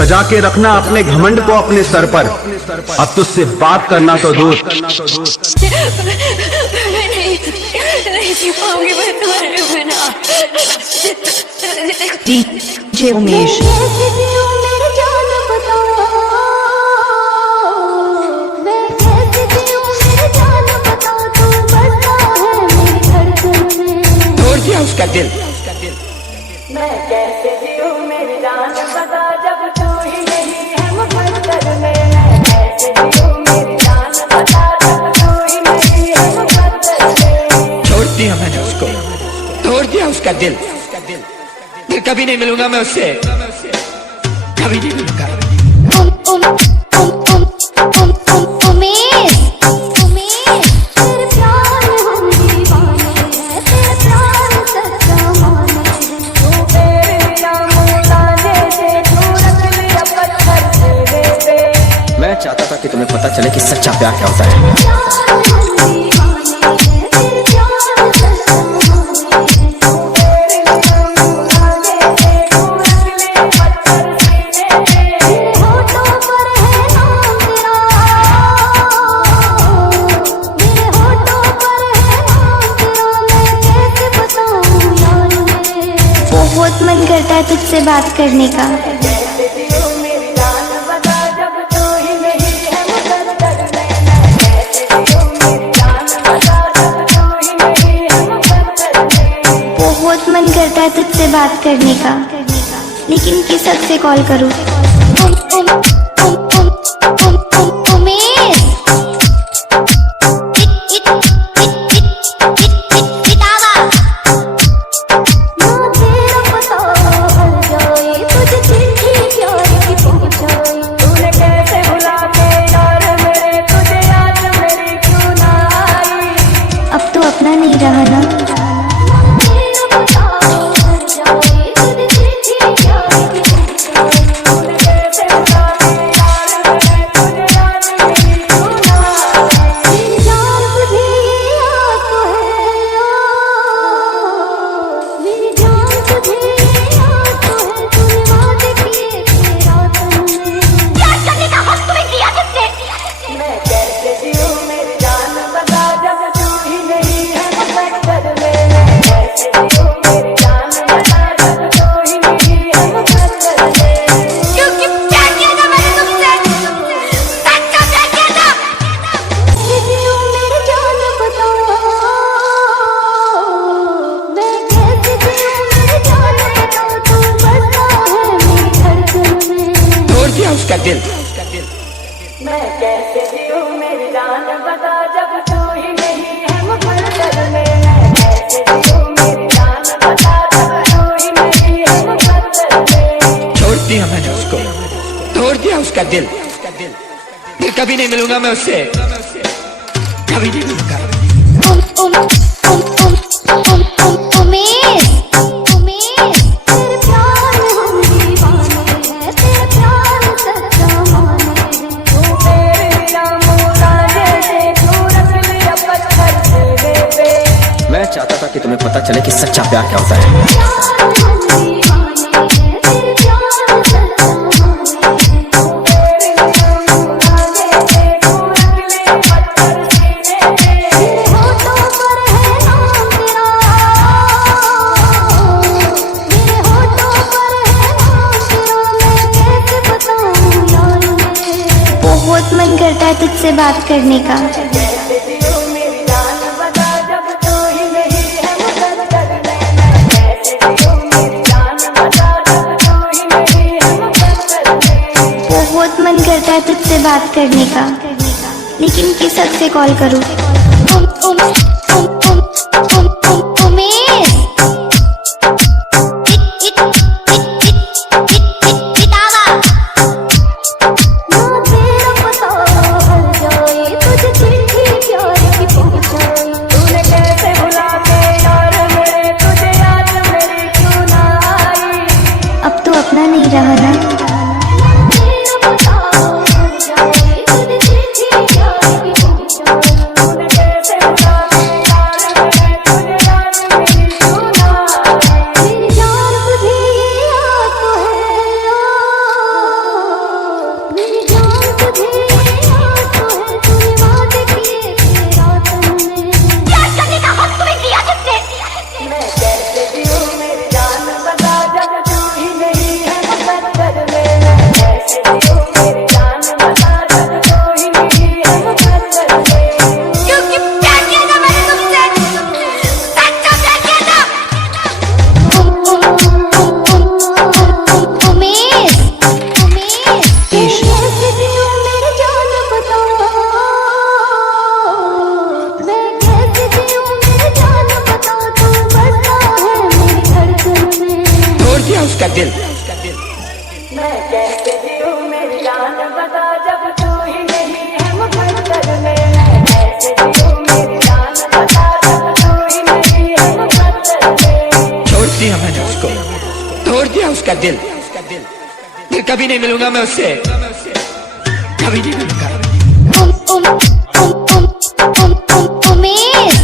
सजा के रखना अपने घमंड को अपने सर पर। अब तुझसे बात करना तो दूर। नहीं जी पाऊंगी मैं तुम्हारे बिना। DJ उमेश। तोड़ दिया उसका दिल। मैं कैसे जीऊं मेरी जान बता जब तू ही नहीं है मुकद्दर में। मैं कैसे जीऊं मेरी जान बता जब तू ही नहीं है मुकद्दर में। छोड़ दिया मैंने उसको, तोड़ दिया उसका दिल। फिर कभी नहीं मिलूंगा मैं उससे, कभी नहीं मिलूंगा। मैं चाहता था कि तुम्हें पता चले कि सच्चा प्यार क्या होता है। बहुत मन करता है तुझसे बात करने का। बहुत मन करता है तुझसे बात करने का, लेकिन किस हद से कॉल करूं? अब तो अपना नहीं रहा ना। उसका दिल। मैं कैसे जीऊं मेरी जान बता जब तू ही नहीं है मुकद्दर में। मैं कैसे जीऊं मेरी जान बता जब तू ही नहीं है मुकद्दर में। छोड़ दिया मैंने उसको, तोड़ दिया उसका दिल। फिर कभी नहीं मिलूंगा मैं उससे, कभी नहीं मिलूंगा। मैं चाहता था कि तुम्हें पता चले कि सच्चा प्यार क्या होता है। बहुत मन करता है तुझसे बात करने का। बहुत मन करता है तुझसे बात करने का, लेकिन किस हद से कॉल करूं? अब तो अपना नहीं रहा ना। कैसे जीऊं मेरी जान बता जब तू ही नहीं है मुकद्दर में मैं कैसे जीऊं मेरी जान बता जब तू ही नहीं है मुकद्दर में छोड़ दिया मैंने उसको, तोड़ दिया उसका दिल। फिर कभी नहीं मिलूंगा मैं उससे, कभी नहीं मिलूंगा। उमेश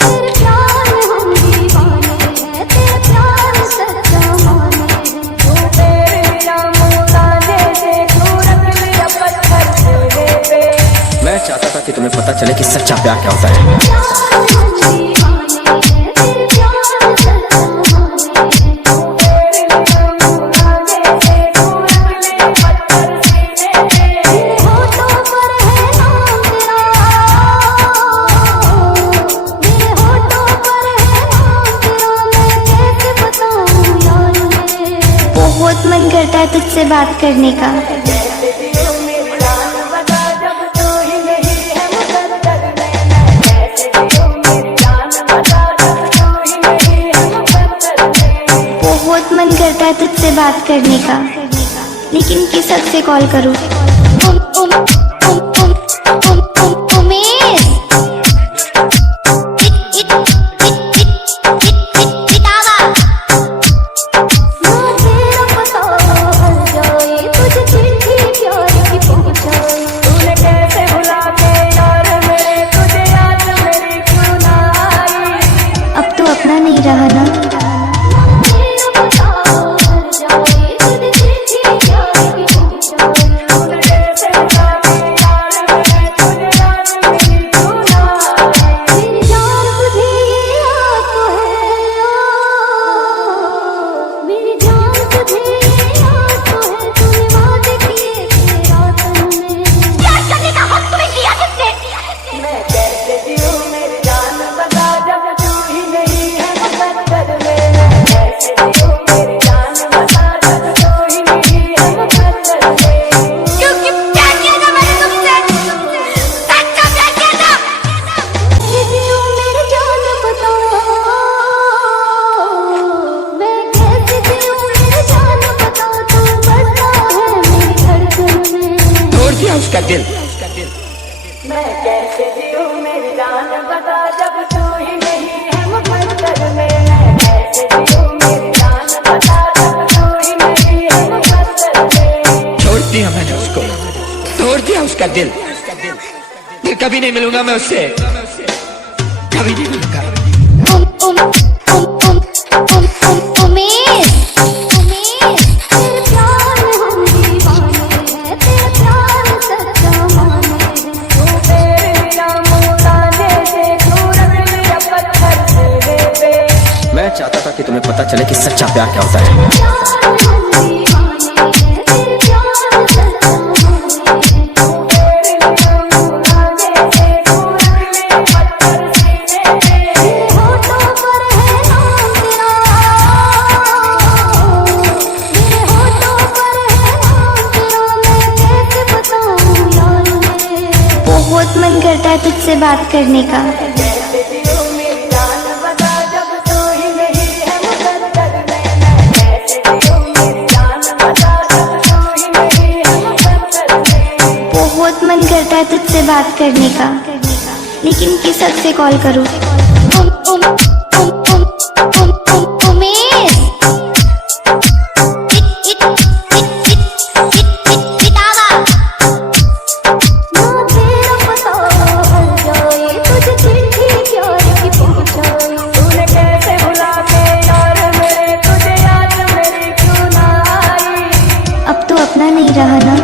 तेरे प्यार में हम दीवाने हैं, तेरे प्यार सच्चा माने हैं। तू तेरे जामों लाने से तू रख लिया पत्थर सीने पे मैं चाहता था कि तुम्हें पता चले कि सच्चा प्यार क्या होता है। प्यार में हम दीवाने हैं, तेरे प्यार सच्चा माने हैं। तेरे जामों लाने से तू रख लिया पत्थर सीने पे तेरे होठों पर है नाम तेरा, मेरे होठों पर है नाम तेरा, मैं कैसे बताऊं यार मैं। बहुत मन करता है तुझसे बात करने का, कैसे जीऊं मेरी जान बता जब तू ही नहीं है मुकद्दर में मैं कैसे जीऊं मेरी जान बता जब तू ही नहीं है मुकद्दर में बहुत मन करता है तुझसे बात करने का, लेकिन किस हद से कॉल करूं। उमेश तूने कैसे भुला के यार मेरे तुझे याद मेरी क्यों ना आई अब तो अपना नहीं रहा ना। तूने कैसे भुला के यार मेरे तुझे याद मेरी क्यों ना आई मेरी जान तुझे याद तो है, मेरी जान तुझे याद तो है, तूने वादे किए थे रातों में। प्यार करने का हक तुम्हें दिया किसने? मैं कैसे जीऊं मेरी जान बता जब तू ही नहीं है मुकद्दर में मैं कैसे जीऊं मेरी जान बता जब तू ही नहीं है मुकद्दर में क्योंकि प्यार किया था मैंने तुमसे, सच्चा प्यार किया था। कैसे जीऊं मेरी जान बता, मैं कैसे जीऊं मेरी जान बता, तू बसा है मेरी धड़कन में। तोड़ दिया उसका दिल। मैं कैसे जीऊं मेरी जान बता जब तू ही नहीं है मुकद्दर में मैं कैसे जीऊं मेरी जान बता जब तू ही नहीं है मुकद्दर में छोड़ दिया मैंने उसको, तोड़ दिया उसका दिल। फिर कभी नहीं मिलूंगा मैं उससे, कभी नहीं मिलूंगा। उमेश तेरे प्यार में हम दीवाने हैं, तेरे प्यार सच्चा माने हैं। तू तेरे जामों लाने से तू रख लिया पत्थर सीने पे मैं चाहता था कि तुम्हें पता चले कि सच्चा प्यार क्या होता है। प्यार में हम दीवाने हैं, तेरे प्यार सच्चा माने हैं। तेरे जामों लाने से तू रख लिया पत्थर सीने पे तेरे होठों पर है नाम तेरा, मेरे होठों पर है नाम तेरा, मैं कैसे बताऊं यार मैं। बहुत मन करता है तुझसे बात करने का, कैसे जीऊं मेरी जान बता जब तू ही नहीं है मुकद्दर में मैं कैसे जीऊं मेरी जान बता जब तू ही नहीं है मुकद्दर में बहुत मन करता है तुझसे बात करने का, लेकिन किस हद से कॉल करूं। उमेश तूने कैसे भुला के यार मेरे तुझे याद मेरी क्यों ना आई अब तो अपना नहीं रहा ना।